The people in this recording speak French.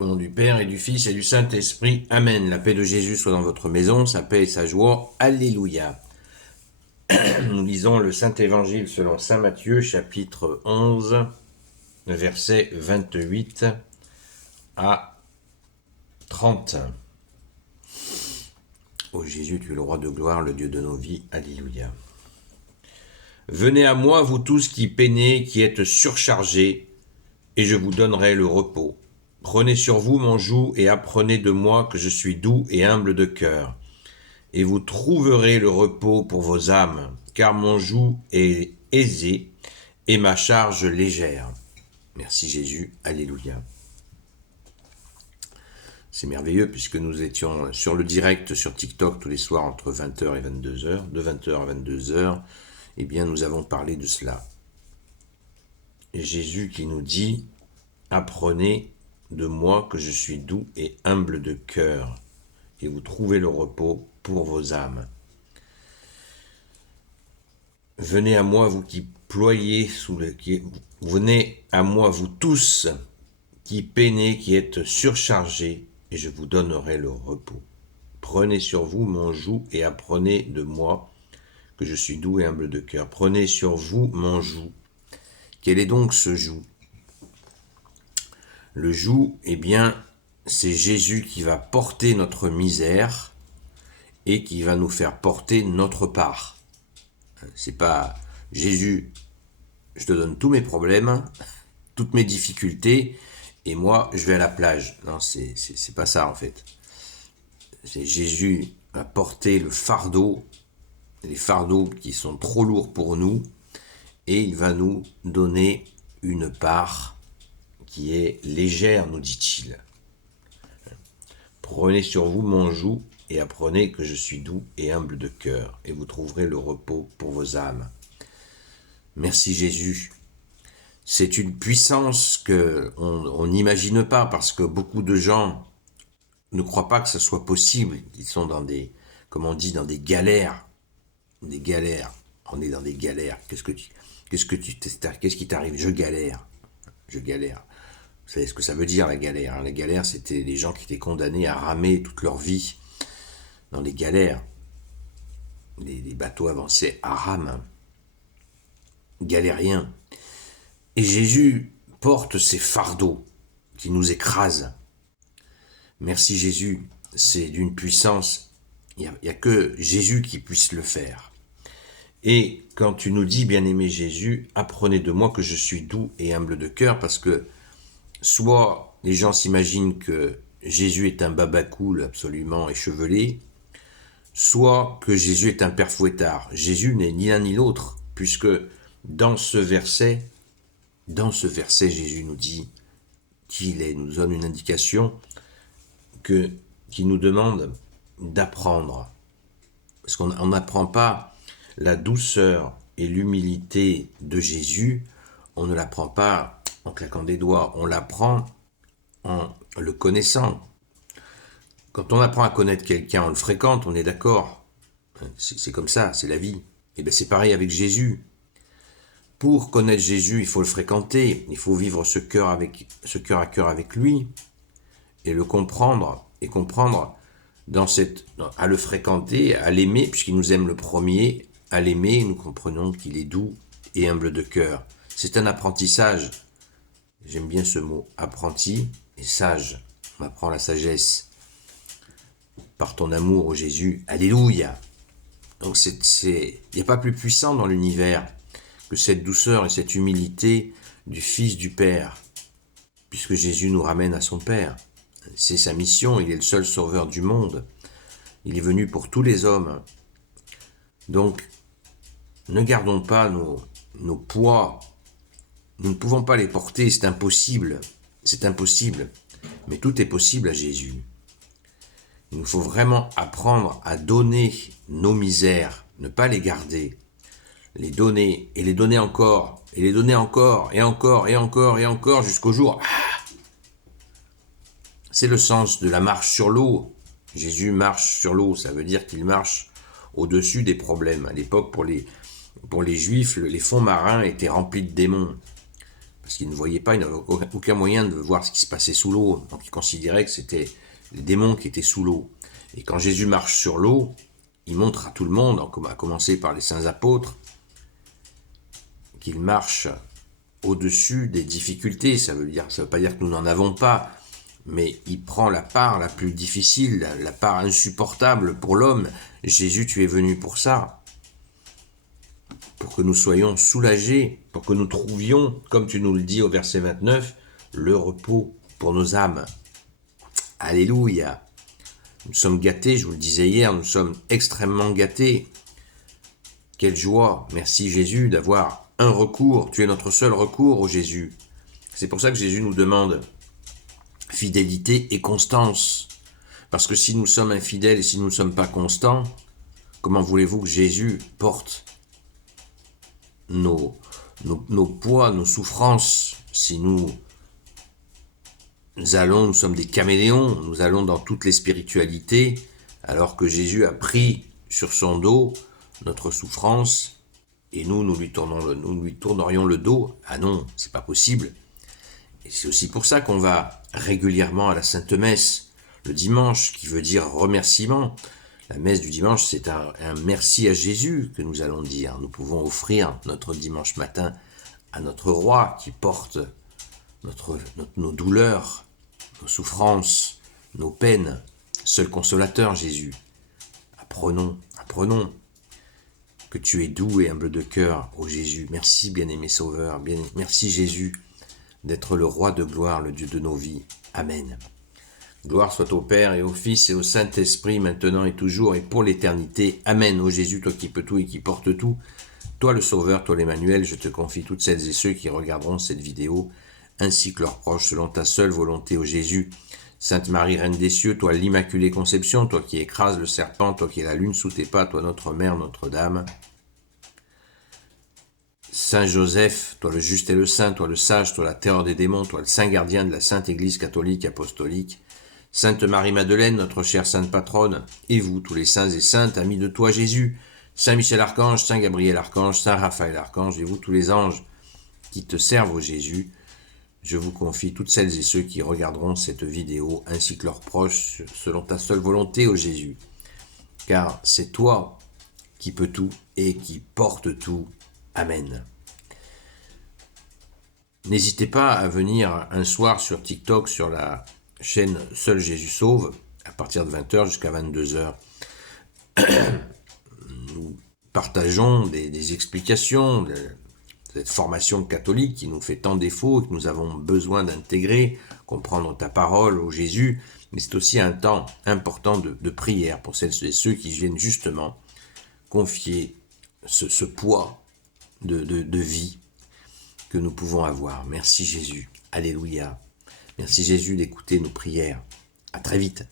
Au nom du Père et du Fils et du Saint-Esprit. Amen. La paix de Jésus soit dans votre maison, sa paix et sa joie. Alléluia. Nous lisons le Saint-Évangile selon Saint Matthieu, chapitre 11, versets 28 à 30. Ô Jésus, tu es le roi de gloire, le Dieu de nos vies. Alléluia. Venez à moi, vous tous qui peinez, qui êtes surchargés, et je vous donnerai le repos. Prenez sur vous mon joug et apprenez de moi que je suis doux et humble de cœur. Et vous trouverez le repos pour vos âmes, car mon joug est aisé et ma charge légère. Merci Jésus, alléluia. C'est merveilleux puisque nous étions sur le direct sur TikTok tous les soirs entre 20h et 22h, de 20h à 22h, eh bien nous avons parlé de cela. Et Jésus qui nous dit, apprenez de moi que je suis doux et humble de cœur, et vous trouvez le repos pour vos âmes. Venez à moi, vous qui ployez venez à moi, vous tous qui peinez, qui êtes surchargés, et je vous donnerai le repos. Prenez sur vous mon joug et apprenez de moi que je suis doux et humble de cœur. Prenez sur vous mon joug. Quel est donc ce joug? Le joug, eh bien, c'est Jésus qui va porter notre misère et qui va nous faire porter notre part. C'est pas Jésus, je te donne tous mes problèmes, toutes mes difficultés, et moi, je vais à la plage. Non, c'est pas ça en fait. C'est Jésus va porter le fardeau, les fardeaux qui sont trop lourds pour nous, et il va nous donner une part qui est légère, nous dit-il. Prenez sur vous mon joug et apprenez que je suis doux et humble de cœur, et vous trouverez le repos pour vos âmes. Merci Jésus. C'est une puissance qu'on n'imagine pas, parce que beaucoup de gens ne croient pas que ce soit possible. Ils sont dans des, comme on dit, dans des galères. Des galères. On est dans des galères. Qu'est-ce qui t'arrive? Je galère. Je galère. Vous savez ce que ça veut dire la galère, hein? La galère, c'était les gens qui étaient condamnés à ramer toute leur vie dans les galères. Les bateaux avançaient à rame. Galériens. Et Jésus porte ces fardeaux qui nous écrasent. Merci Jésus, c'est d'une puissance, il n'y a que Jésus qui puisse le faire. Et quand tu nous dis, bien-aimé Jésus, apprenez de moi que je suis doux et humble de cœur, parce que soit les gens s'imaginent que Jésus est un babacool absolument échevelé, soit que Jésus est un père fouettard. Jésus n'est ni l'un ni l'autre, puisque dans ce verset, Jésus nous dit qu'il est, nous donne une indication qui nous demande d'apprendre. Parce qu'on n'apprend pas la douceur et l'humilité de Jésus, on ne l'apprend pas en claquant des doigts, on l'apprend en le connaissant. Quand on apprend à connaître quelqu'un, on le fréquente, on est d'accord. C'est comme ça, c'est la vie. Et bien c'est pareil avec Jésus. Pour connaître Jésus, il faut le fréquenter, il faut vivre ce cœur à cœur avec lui, et le comprendre, à le fréquenter, à l'aimer, puisqu'il nous aime le premier, à l'aimer, nous comprenons qu'il est doux et humble de cœur. C'est un apprentissage. J'aime bien ce mot, apprenti et sage. On apprend la sagesse par ton amour, ô Jésus. Alléluia. Donc il n'y a pas plus puissant dans l'univers que cette douceur et cette humilité du Fils du Père, puisque Jésus nous ramène à son Père. C'est sa mission, il est le seul sauveur du monde. Il est venu pour tous les hommes. Donc, ne gardons pas nos poids. Nous ne pouvons pas les porter, c'est impossible. C'est impossible. Mais tout est possible à Jésus. Il nous faut vraiment apprendre à donner nos misères, ne pas les garder. Les donner, et les donner encore, et les donner encore, et encore, et encore, et encore, jusqu'au jour. C'est le sens de la marche sur l'eau. Jésus marche sur l'eau, ça veut dire qu'il marche au-dessus des problèmes. À l'époque, pour les Juifs, les fonds marins étaient remplis de démons. parce qu'il ne voyait pas, il n'avait aucun moyen de voir ce qui se passait sous l'eau. Donc il considérait que c'était les démons qui étaient sous l'eau. Et quand Jésus marche sur l'eau, il montre à tout le monde, à commencer par les saints apôtres, qu'il marche au-dessus des difficultés. Ça veut pas dire que nous n'en avons pas, mais il prend la part la plus difficile, la part insupportable pour l'homme. Jésus, tu es venu pour ça, pour que nous soyons soulagés, pour que nous trouvions, comme tu nous le dis au verset 29, le repos pour nos âmes. Alléluia. Nous sommes gâtés, je vous le disais hier, nous sommes extrêmement gâtés. Quelle joie, merci Jésus d'avoir un recours, tu es notre seul recours, ô Jésus. C'est pour ça que Jésus nous demande fidélité et constance. Parce que si nous sommes infidèles et si nous ne sommes pas constants, comment voulez-vous que Jésus porte nos poids, nos souffrances, si nous sommes des caméléons, nous allons dans toutes les spiritualités, alors que Jésus a pris sur son dos notre souffrance, et nous lui tournerions le dos. Ah non, c'est pas possible. Et c'est aussi pour ça qu'on va régulièrement à la Sainte Messe, le dimanche, qui veut dire remerciement. La messe du dimanche, c'est un merci à Jésus que nous allons dire. Nous pouvons offrir notre dimanche matin à notre roi qui porte nos douleurs, nos souffrances, nos peines. Seul consolateur, Jésus. Apprenons que tu es doux et humble de cœur, ô Jésus. Merci, bien-aimé Sauveur. Merci, Jésus, d'être le roi de gloire, le Dieu de nos vies. Amen. Gloire soit au Père et au Fils et au Saint-Esprit, maintenant et toujours et pour l'éternité. Amen. Ô Jésus, toi qui peux tout et qui portes tout, toi le Sauveur, toi l'Emmanuel, je te confie toutes celles et ceux qui regarderont cette vidéo, ainsi que leurs proches, selon ta seule volonté, ô Jésus. Sainte Marie, Reine des cieux, toi l'Immaculée Conception, toi qui écrases le serpent, toi qui es la lune sous tes pas, toi notre Mère, Notre-Dame. Saint Joseph, toi le juste et le saint, toi le sage, toi la terreur des démons, toi le saint gardien de la Sainte Église catholique apostolique. Sainte Marie-Madeleine, notre chère sainte patronne, et vous, tous les saints et saintes, amis de toi Jésus, Saint Michel Archange, Saint Gabriel Archange, Saint Raphaël Archange, et vous, tous les anges qui te servent au Jésus, je vous confie toutes celles et ceux qui regarderont cette vidéo, ainsi que leurs proches, selon ta seule volonté, ô Jésus. Car c'est toi qui peux tout et qui porte tout. Amen. N'hésitez pas à venir un soir sur TikTok, sur la chaîne Seul Jésus Sauve, à partir de 20h jusqu'à 22h. Nous partageons des explications de cette formation catholique qui nous fait tant défaut, que nous avons besoin d'intégrer, comprendre ta parole, ô Jésus, mais c'est aussi un temps important de prière pour celles et ceux qui viennent justement confier ce poids de vie que nous pouvons avoir. Merci Jésus. Alléluia. Merci Jésus d'écouter nos prières. À très vite.